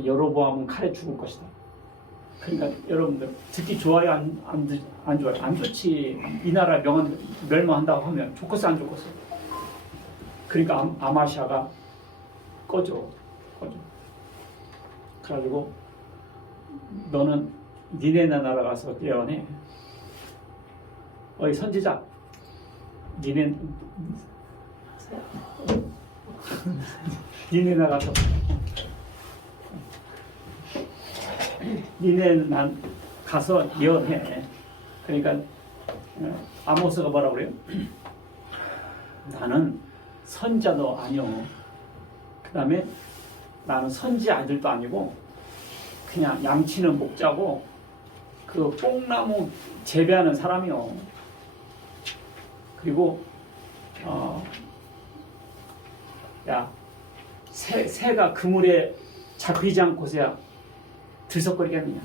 여로보암은 칼에 죽을 것이다. 그러니까 여러분들 듣기 좋아요? 안 좋아요? 안 좋지. 이 나라 멸망한다고 하면 좋겠어 안 좋겠어? 그러니까 아마샤가 꺼져. 그래가지고 너는 니네 나라 가서 예언해. 어이 선지자, 니네 나가서 난 가서 예언해. 그러니까 아모스가 뭐라고 그래요? 나는 선자도 아니오. 그 다음에 나는 선지 아들도 아니고 그냥 양치는 목자고 그 뽕나무 재배하는 사람이요. 그리고 야, 새가 그물에 잡히지 않고서야 들썩거리겠느냐?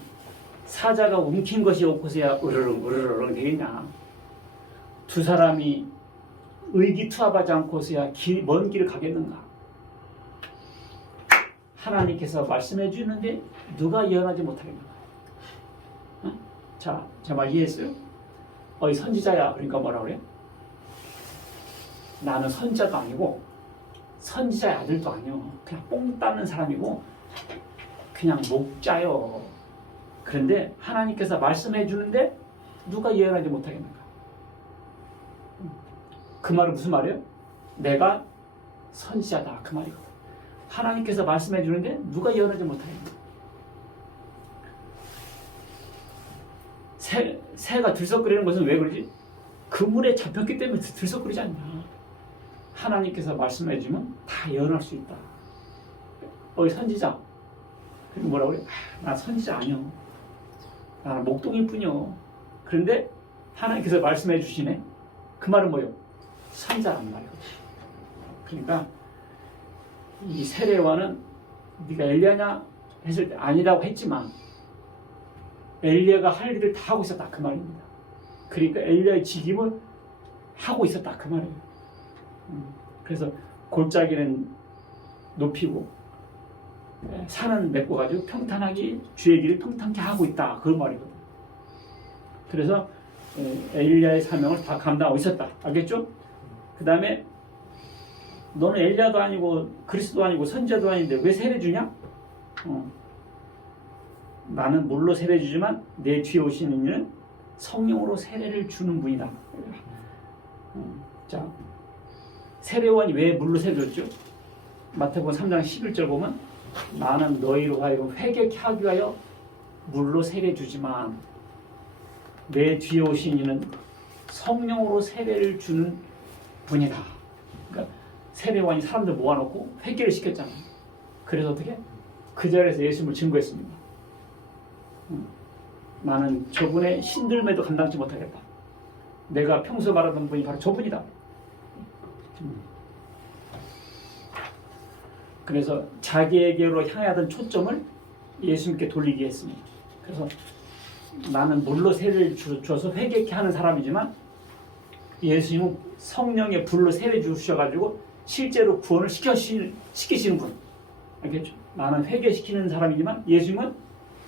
사자가 움킨 것이 없고서야 으르렁 되겠냐? 두 사람이 의기투합하지 않고서야 먼 길을 가겠는가? 하나님께서 말씀해 주는데 누가 예언하지 못하겠는가? 어? 자, 제 말 이해했어요? 어이 선지자야. 그러니까 뭐라 그래? 나는 선지자도 아니고 선지자의 아들도 아니요. 그냥 뽕 따는 사람이고 그냥 목자요. 그런데 하나님께서 말씀해 주는데 누가 예언하지 못하겠는가? 그 말은 무슨 말이에요? 내가 선지자다 그 말이거든. 하나님께서 말씀해 주는데 누가 예언하지 못하겠는가? 새가 들썩거리는 것은 왜 그러지? 그물에 잡혔기 때문에 들썩거리지 않냐? 하나님께서 말씀해 주면 다 예언할 수 있다. 어이 선지자. 그리고 뭐라고 그래? 나 선지자 아니요. 나는 목동일 뿐이요. 그런데 하나님께서 말씀해 주시네. 그 말은 뭐예요? 선자란 말이거든. 그러니까 이 세례와는 네가 엘리야냐 했을 때 아니라고 했지만 엘리야가 할 일을 다 하고 있었다 그 말입니다. 그러니까 엘리야의 직임을 하고 있었다 그 말이에요. 그래서 골짜기는 높이고 산은 메꿔가지고 평탄하게 주의 길을 평탄케 하고 있다 그 말이거든. 그래서 엘리야의 사명을 다 감당하고 있었다. 알겠죠? 그 다음에 너는 엘리야도 아니고 그리스도도 아니고 선지자도 아닌데 왜 세례 주냐? 나는 물로 세례 주지만 내 뒤에 오시는 이는 성령으로 세례를 주는 분이다. 자, 세례원이 왜 물로 세례 줬죠? 마태복음 3장 11절 보면 나는 너희로 하여금 회개케 하기 위하여 물로 세례 주지만 내 뒤에 오신 이는 성령으로 세례를 주는 분이다. 그러니까 세례요한이 사람들 모아놓고 회개를 시켰잖아요. 그래서 어떻게? 그 자리에서 예수님을 증거했습니다. 나는 저분의 신들매도 감당치 못하겠다. 내가 평소 말하던 분이 바로 저분이다. 그래서 자기에게로 향하던 초점을 예수님께 돌리게 했습니다. 그래서 나는 물로 세례를 주어서 회개케 하는 사람이지만 예수님은 성령의 불로 세례 주셔가지고 실제로 구원을 시키시는 분. 알겠죠? 나는 회개시키는 사람이지만 예수님은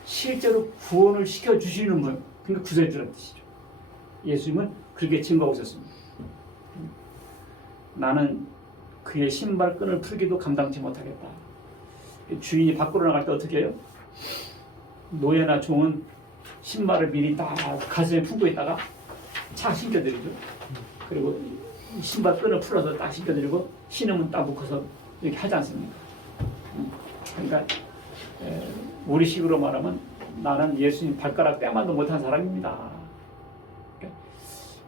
실제로 구원을 시켜주시는 분. 그러니까 구세주라는 뜻이죠. 예수님은 그렇게 증거하고 있었습니다. 나는 그의 신발끈을 풀기도 감당치 못하겠다. 주인이 밖으로 나갈 때 어떻게 해요? 노예나 종은 신발을 미리 딱 가슴에 품고 있다가 착 신겨드리죠. 그리고 신발끈을 풀어서 딱 신겨드리고 신으면 딱 묶어서 이렇게 하지 않습니까? 그러니까 우리식으로 말하면 나는 예수님 발가락 뺨만도 못한 사람입니다.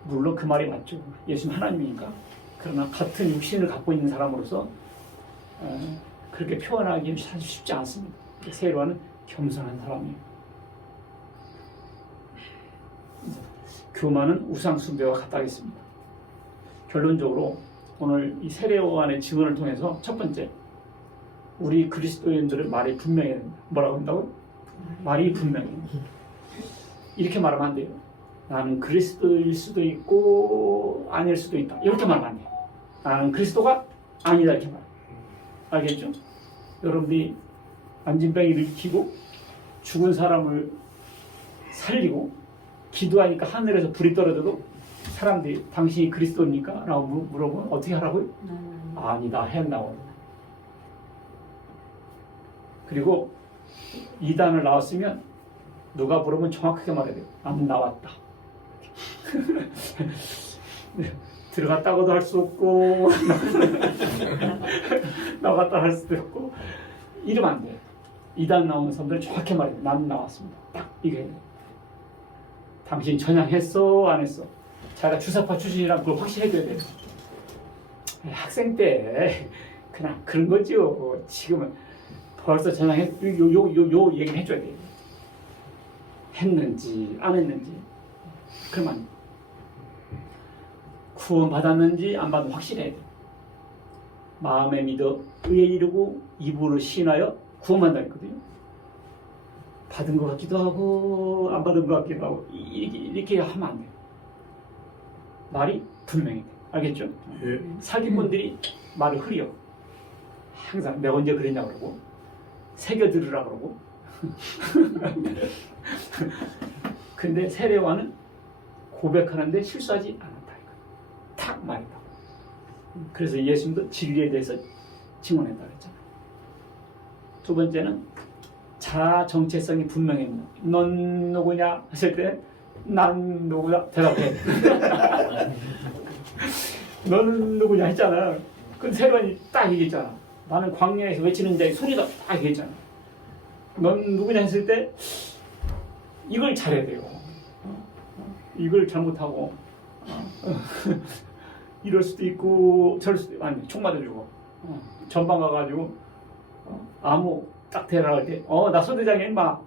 물론 그 말이 맞죠. 예수님 하나님이니까. 그러나 같은 육신을 갖고 있는 사람으로서 그렇게 표현하기는 사실 쉽지 않습니다. 세례요한은 겸손한 사람이에요. 교만은 우상숭배와 같다겠습니다. 결론적으로 오늘 이 세례요한의 증언을 통해서 첫 번째, 우리 그리스도인들은 말이 분명해야 됩니다. 뭐라고 한다고? 말이 분명해요. 이렇게 말하면 안 돼요. 나는 그리스도일 수도 있고 아닐 수도 있다. 이렇게 말하면 안 돼요. 나는 그리스도가 아니다 이렇게 말해요. 알겠죠? 여러분들이 안진병이를 일으키고 죽은 사람을 살리고 기도하니까 하늘에서 불이 떨어져도 사람들이 당신이 그리스도입니까? 라고 물어보면 어떻게 하라고요? 아니다 했나고. 그리고 이단을 나왔으면 누가 물으면 정확하게 말해야 돼요. 안 나왔다. 들어갔다고도 할 수 없고 나갔다 할 수도 없고 이러면 안 돼요. 이단 나오는 사람들은 정확히 말해요. 나는 나왔습니다. 딱 이게 당신 전향했어 안 했어? 자기가 주사파 출신이란 걸 확실해줘야 돼요. 학생 때 그냥 그런 거죠. 지금은 벌써 전향했 요 얘기를 해줘야 돼요. 했는지 안 했는지. 그러면 구원 받았는지 안 받았는지 확실해야 돼요. 마음에 믿어 의에 이르고 입으로 신하여 구원받는다 했거든요. 받은 것 같기도 하고 안 받은 것 같기도 하고 이렇게 하면 안 돼요. 말이 분명해야 돼요. 알겠죠? 예. 사기꾼들이 말을 흐려. 항상 내가 언제 그랬냐 그러고 새겨 들으라 그러고 근데 세례요한은 고백하는데 실수하지 않았다. 탁 말했다. 그래서 예수님도 진리에 대해서 증언했다 그랬잖아요. 두 번째는 자아 정체성이 분명합니다. 넌 누구냐 했을 때 난 누구냐 대답해. 너는 누구냐 했잖아. 근데 세례요한이 딱 얘기했잖아. 나는 광야에서 외치는 자의 소리다 딱 얘기했잖아. 넌 누구냐 했을 때 이걸 잘해야 돼요. 이걸 잘못하고 이럴 수도 있고 저럴 수도 있고 아니 총 맞아주고 전방 가가지고 아무 딱 대라할 때 나 소대장이야 임마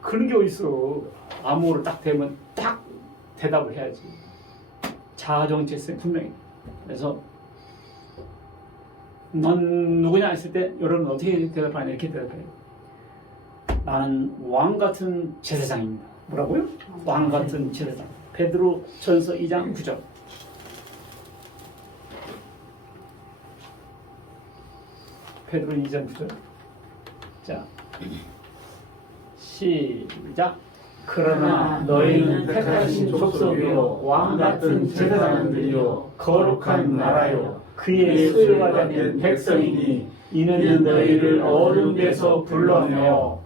그런 게 어딨어. 암호를 딱 대면 딱 대답을 해야지. 자아정체성이 분명히. 그래서 넌 누구냐 했을 때 여러분 어떻게 대답하냐 이렇게 대답해요. 나는 왕같은 제사장입니다. 뭐라고요? 왕같은 제사장. 베드로 전서 2장 9절. 베드로 2장 9절. 자, 시작. 그러나 너희는 택하신 족속이요 왕같은 제사장들이요 거룩한 나라요 그의 소유가 된 백성이니 이는 너희를 어두운 데서 불러내어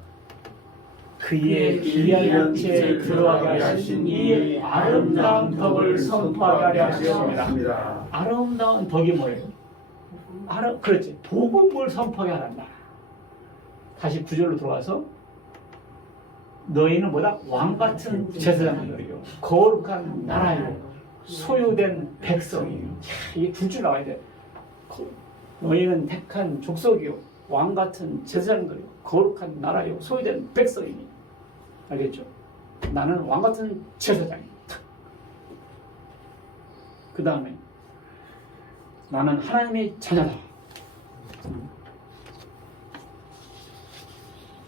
그의 귀한 양치에 들어가게 하신 이 아름다운 덕을 선포하게 하셨습니다. 아름다운 덕이 뭐예요? 그렇지. 복음을 선포하게 한다. 다시 9절로 들어와서 너희는 뭐다? 왕같은 제사장들이요 거룩한 나라요 소유된 백성이에요. 이게 둘 줄 나와야 돼. 너희는 택한 족속이요, 왕 같은 제사장들이요, 거룩한 나라요, 소유된 백성이니. 알겠죠? 나는 왕 같은 제사장이다. 그 다음에 나는 하나님의 자녀다.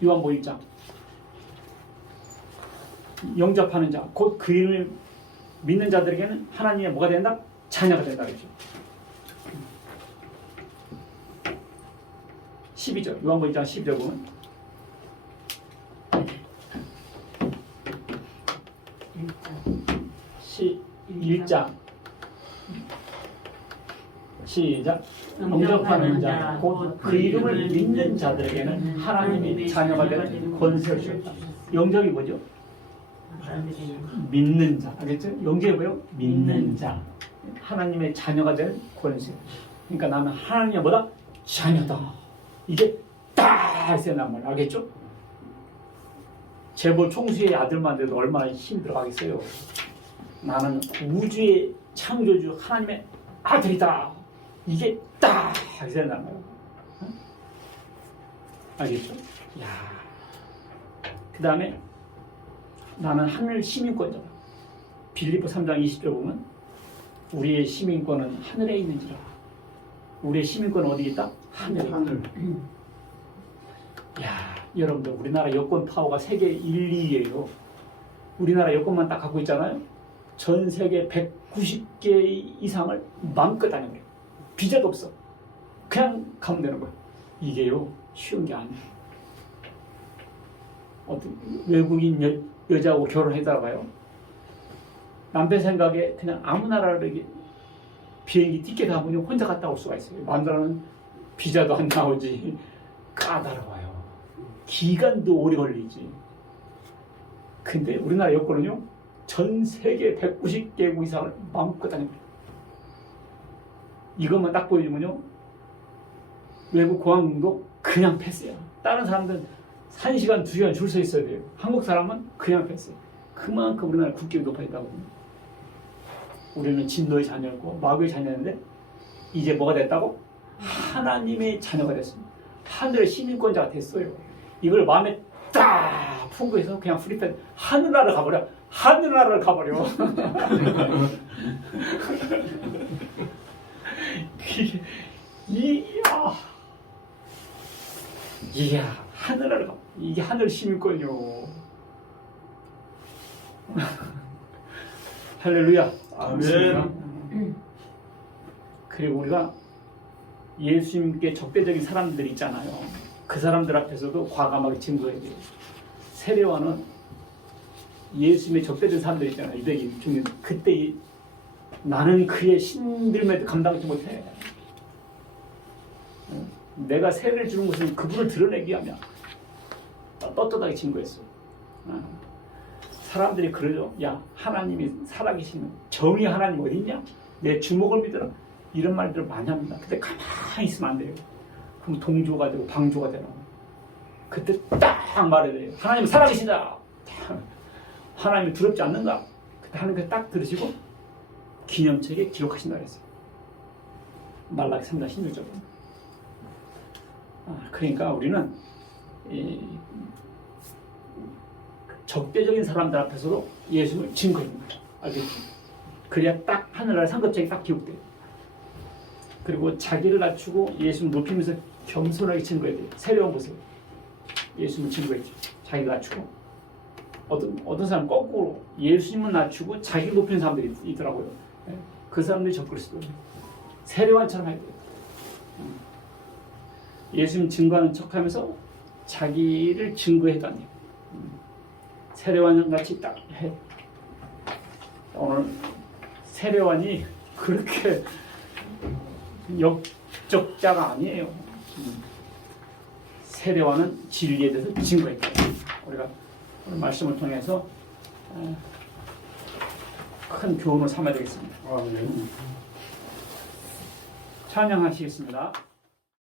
요한복음 1장. 영접하는 자, 곧 그 이름을 믿는 자들에게는 하나님의 뭐가 된다? 자녀가 된다. 그랬죠. 12절, 요한복음 1장 12절 보면 1장 시작. 영접하는 자, 곧 그 이름을 믿는 자들에게는 하나님의 자녀가 되는 권세를 주셨다. 영접이 뭐죠? 믿는 자. 알겠죠? 영접이 뭐요? 믿는 자. 하나님의 자녀가 되는 권세. 그러니까 나는 하나님의 뭐다? 자녀다. 이게 딱 있어야 말이야. 알겠죠? 재벌 총수의 아들만 돼도 얼마나 힘 들어가겠어요. 나는 우주의 창조주 하나님의 아들이다. 이게 딱 있어야 말이야. 알겠죠? 야. 그 다음에 나는 하늘 시민권자다. 빌립보 3장 20절 보면 우리의 시민권은 하늘에 있는지라. 우리의 시민권은 어디 있다? 하늘에 있다. 야, 여러분들 우리나라 여권 파워가 세계 1, 2위예요. 우리나라 여권만 딱 갖고 있잖아요. 전 세계 190개 이상을 마음껏 다니는 거예요. 비자도 없어. 그냥 가면 되는 거야. 이게요, 쉬운 게 아니에요. 어떤 외국인 여자하고 결혼하다가요, 남편 생각에 그냥 아무 나라를 비행기 티켓 하면 혼자 갔다 올 수가 있어요. 만나는 비자도 안 나오지. 까다로워요. 기간도 오래 걸리지. 근데 우리나라 여권은요, 전 세계 190개국 이상을 마음껏 다닙니다. 이것만 딱 보여주면요, 외국 공항도 그냥 패스야. 다른 사람들은 1시간, 2시간 줄 서 있어야 돼요. 한국 사람은 그냥 패스. 그만큼 우리나라 국격이 높아진다고. 우리는 진노의 자녀였고 마귀의 자녀였는데 이제 뭐가 됐다고? 하나님의 자녀가 됐습니다. 하늘의 시민권자가 됐어요. 이걸 마음에 딱 품고 해서 그냥 프리패드 하늘나라를 가버려. 하늘나라를 가버려. 이야, 하늘나라를 가. 이게 하늘 시민권이요. 할렐루야. 아멘. 그리고 우리가 예수님께 적대적인 사람들이 있잖아요. 그 사람들 앞에서도 과감하게 증거해야 돼요. 세례와는 예수님의 적대적인 사람들 있잖아요. 유대인 중에 그때 나는 그의 신들매도 감당하지 못해. 내가 세례를 주는 것은 그분을 드러내기 위함이야. 떳떳하게 증거했어. 사람들이 그러죠. 야, 하나님이 살아계시는 정의 하나님 어디 있냐? 내 주목을 믿어라. 이런 말들을 많이 합니다. 그때 가만히 있으면 안 돼요. 그럼 동조가 되고 방조가 되는 거예요. 그때 딱 말해야 돼요. 하나님 살아계신다. 하나님이 두렵지 않는가? 그때 하나님께서 딱 들으시고 기념책에 기록하신다 그랬어요. 말라기 3장 16절. 그러니까 우리는 적대적인 사람들 앞에서도 예수를 증거합니다. 알겠죠? 그래야 딱 하늘나라 상급장이 딱 기록돼요. 그리고 자기를 낮추고 예수를 높이면서 겸손하게 증거해야 돼요. 세례원 보세요. 예수님을 증거했죠. 자기를 낮추고. 어떤 사람 거꾸로 예수님을 낮추고 자기를 높이는 사람들이 있더라고요. 그 사람들이 적그리스도. 세례원처럼 해야 돼요. 예수님 증거하는 척하면서 자기를 증거했다니. 세례관 같이 딱 해. 오늘 세례관이 그렇게 역적자가 아니에요. 세례관은 진리에 대해서 증거했다. 우리가 오늘 말씀을 통해서 큰 교훈을 삼아야 되겠습니다. 찬양하시겠습니다.